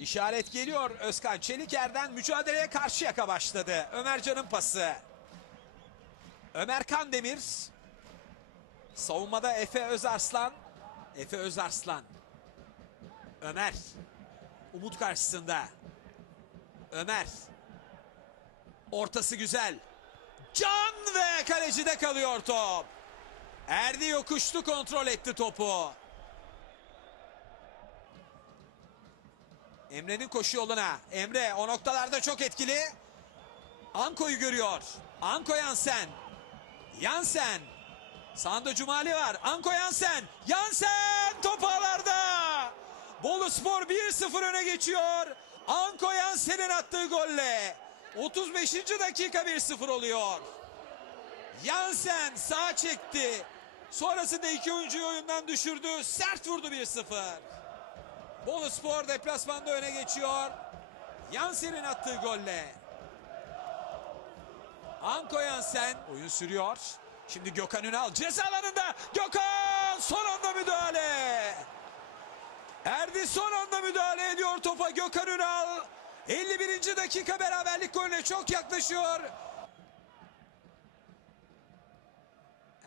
İşaret geliyor Özkan Çeliker'den mücadeleye karşı yaka başladı. Ömercan'ın pası. Ömer Kandemir. Savunmada Efe Özarslan. Efe Özarslan. Ömer. Umut karşısında. Ömer. Ortası güzel. Can ve kalecide kalıyor top. Erdi yokuştu kontrol etti topu. Emre'nin koşu yoluna. Emre o noktalarda çok etkili. Anko'yu görüyor. Anko Yansen. Yansen. Sağında Cumali var. Anko Yansen. Yansen top ağlarda. Bolu Spor 1-0 öne geçiyor. Anko Yansen'in attığı golle. 35. dakika 1-0 oluyor. Yansen sağ çekti. Sonrasında iki oyuncuyu oyundan düşürdü. Sert vurdu 1-0. Bolu Spor deplasmanda öne geçiyor. Yansen'in attığı golle. Anko Yansen oyun sürüyor. Şimdi Gökhan Ünal ceza alanında. Gökhan son anda müdahale. Erdi son anda müdahale ediyor topa Gökhan Ünal. 51. dakika beraberlik golüne çok yaklaşıyor.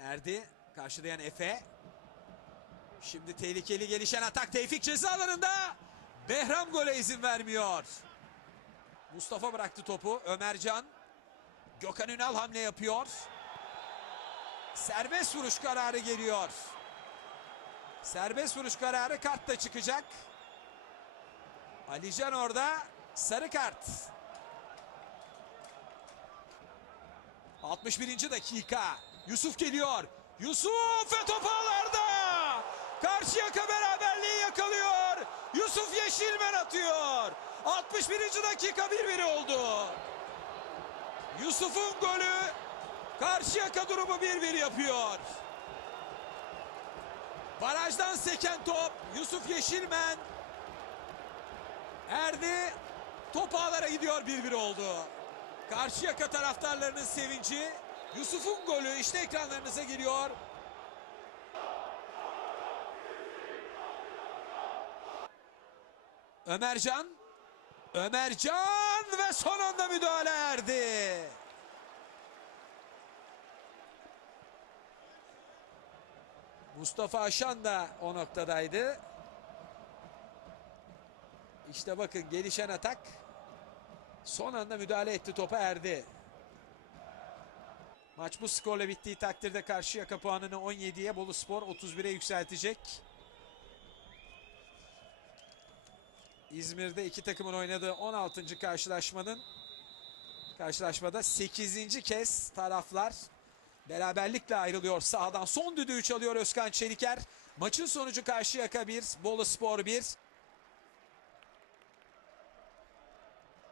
Erdi karşılayan Efe. Şimdi tehlikeli gelişen atak Tevfik ceza alanında. Behram gole izin vermiyor. Mustafa bıraktı topu. Ömercan. Gökhan Ünal hamle yapıyor. Serbest vuruş kararı geliyor. Serbest vuruş kararı kart da çıkacak. Alican orada sarı kart. 61. dakika. Yusuf geliyor. Yusuf ve top ağlarda. Karşıyaka beraberliği yakalıyor. Yusuf Yeşilmen atıyor. 61. dakika 1-1 oldu. Yusuf'un golü Karşıyaka durumu 1-1 yapıyor. Barajdan seken top Yusuf Yeşilmen. Erdi top ağlara gidiyor 1-1 oldu. Karşıyaka taraftarlarının sevinci Yusuf'un golü işte ekranlarınıza geliyor. Ömercan Ömercan ve son anda müdahale erdi. Mustafa Aşan da o noktadaydı. İşte bakın gelişen atak. Son anda müdahale etti topa erdi. Maç bu skorla bittiği takdirde Karşıyaka puanını 17'ye Bolu Spor 31'e yükseltecek. İzmir'de iki takımın oynadığı 16. karşılaşmanın karşılaşmada 8. kez taraflar beraberlikle ayrılıyor sahadan. Son düdüğü çalıyor Özkan Çeliker. Maçın sonucu Karşıyaka 1, Bolu Spor 1.